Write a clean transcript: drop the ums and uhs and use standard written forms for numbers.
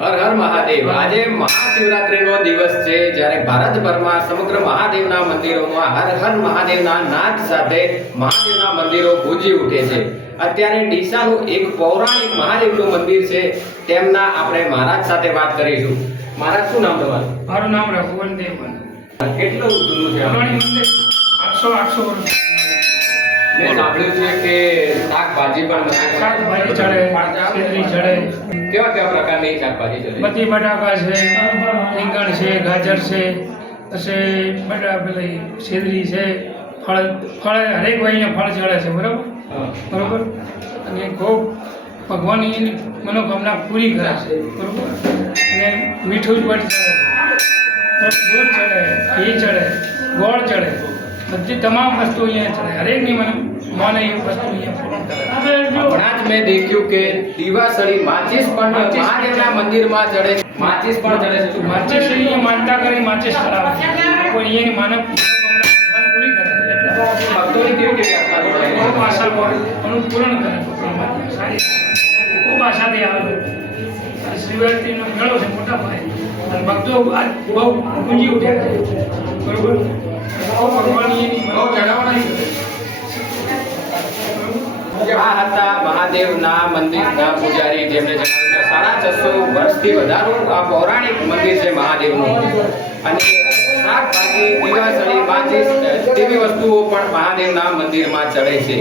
હર હર મહાદેવ। આજે મહાશિવરાત્રીનો દિવસ છે, જ્યારે ભારતભરમાં સમગ્ર મહાદેવના મંદિરોમાં હર હર મહાદેવના નાદ સાથે મહાદેવના મંદિરો ગુંજી ઉઠે છે। અત્યારે ડીસાનું એક પૌરાણિક મહાદેવનું મંદિર છે, તેમના આપણે મહારાજ સાથે વાત કરીશું। મહારાજ, શું નામ તમારું? મારું નામ રઘુવંત દેવન। કેટલું જૂનું છે? પૌરાણિક મંદિર 800 વર્ષ। મેં સાંભળ્યું છે કે શાકભાજી પણ શાકભાજી ચડે, શેરડી ચડે, કેવા કેવા પ્રકારની શાકભાજી ચડે? બધી બટાકા છે, રીંગણ છે, ગાજર છે, પછી પેલી શેરડી છે, ફળ હરેક ભાઈને ફળ ચડે છે, બરોબર। અને ખૂબ ભગવાન એની મનોકામના પૂરી કરે છે, બરોબર। અને મીઠું જ વટ ચડે, દૂધ ચડે, ઘી ચડે, ગોળ ચડે, બધી તમામ વસ્તુ અહીંયા ચડે। હરેકની મને એવી વસ્તુ અહીંયા પૂર્ણ કરે। હમણાં જ મેં દેખ્યું કે દીવાસળી માચીસ પણ મહાદેવના મંદિરમાં ચડે છે। માચીસ પણ ચડે છે। માચીસ અહીંયા માનતા કરી માચીસ ચડાવે છે, કોઈ અહીંયાની માનવ ભગવાન પૂરી કરે છે। એટલે ભક્તોની કેવી કેવી આસ્થા છે? ખૂબ આશા એનું પૂરણ કરે છે, ખૂબ આશાથી આવે છે। શિવરાત્રિનો મેળો છે મોટા પાયે, અને ભક્તો આજ બહુ ગુંજી ઉઠ્યા છે, બરોબર। ભગવાન એની બહુ ચડાવવાની આ હતા મહાદેવના મંદિરના પૂજારી, જેમણે જણાવ્યું કે 650 વર્ષથી વધારે આ પૌરાણિક મંદિર છે મહાદેવનું। અને શાકભાજી, દીવાસળી, માચીસ જેવી વસ્તુઓ પણ મહાદેવના મંદિરમાં ચડે છે।